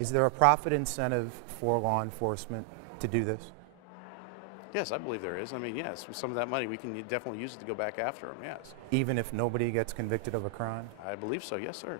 Is there a profit incentive for law enforcement to do this? Yes, I believe there is. I mean, yes, with some of that money, we can definitely use it to go back after them, yes. Even if nobody gets convicted of a crime? I believe so, yes, sir.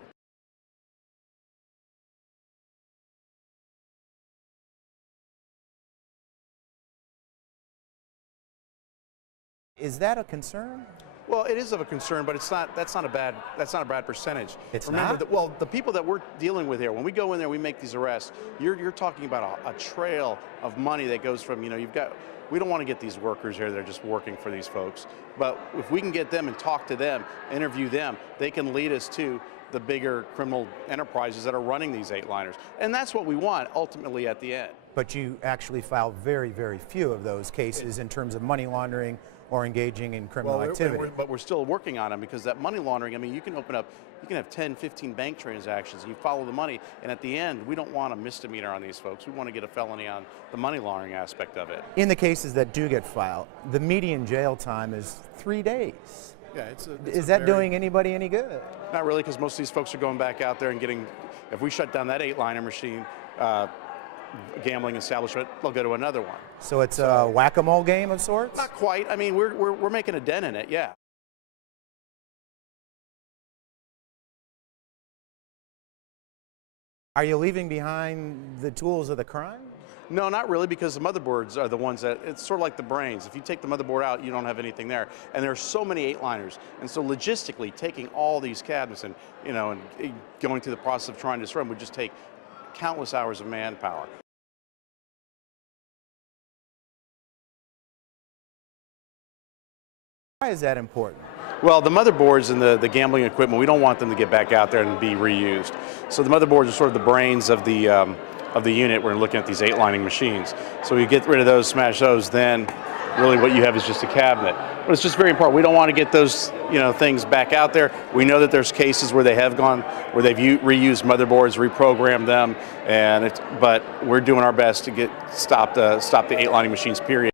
Is that a concern? Well, it is of a concern, but that's not a bad percentage. It's Remember not? that, well, the people that we're dealing with here, when we go in there, we make these arrests, you're talking about a trail of money that goes from, we don't want to get these workers here that are just working for these folks, but if we can get them and talk to them, interview them, they can lead us to the bigger criminal enterprises that are running these eight-liners. And that's what we want ultimately at the end. But you actually filed very, very few of those cases in terms of money laundering or engaging in criminal activity. But we're still working on them, because that money laundering, I mean, you can have 10, 15 bank transactions, you follow the money, and at the end, we don't want a misdemeanor on these folks. We want to get a felony on the money laundering aspect of it. In the cases that do get filed, the median jail time is 3 days. Yeah, Is that doing anybody any good? Not really, because most of these folks are going back out there and getting, if we shut down that eight-liner machine, gambling establishment, they'll go to another one. So it's a whack-a-mole game of sorts? Not quite. I mean, we're making a dent in it, yeah. Are you leaving behind the tools of the crime? No, not really, because the motherboards are the ones that, it's sort of like the brains. If you take the motherboard out, you don't have anything there. And there are so many eight-liners. And so logistically, taking all these cabinets and, and going through the process of trying to destroy them would just take countless hours of manpower. Why is that important? Well, the motherboards and the gambling equipment, we don't want them to get back out there and be reused. So the motherboards are sort of the brains of the unit. We're looking at these eight-lining machines. So we get rid of those, smash those, then really what you have is just a cabinet. But it's just very important. We don't want to get those things back out there. We know that there's cases where they've reused motherboards, reprogrammed them, but we're doing our best to stop the eight-lining machines, period.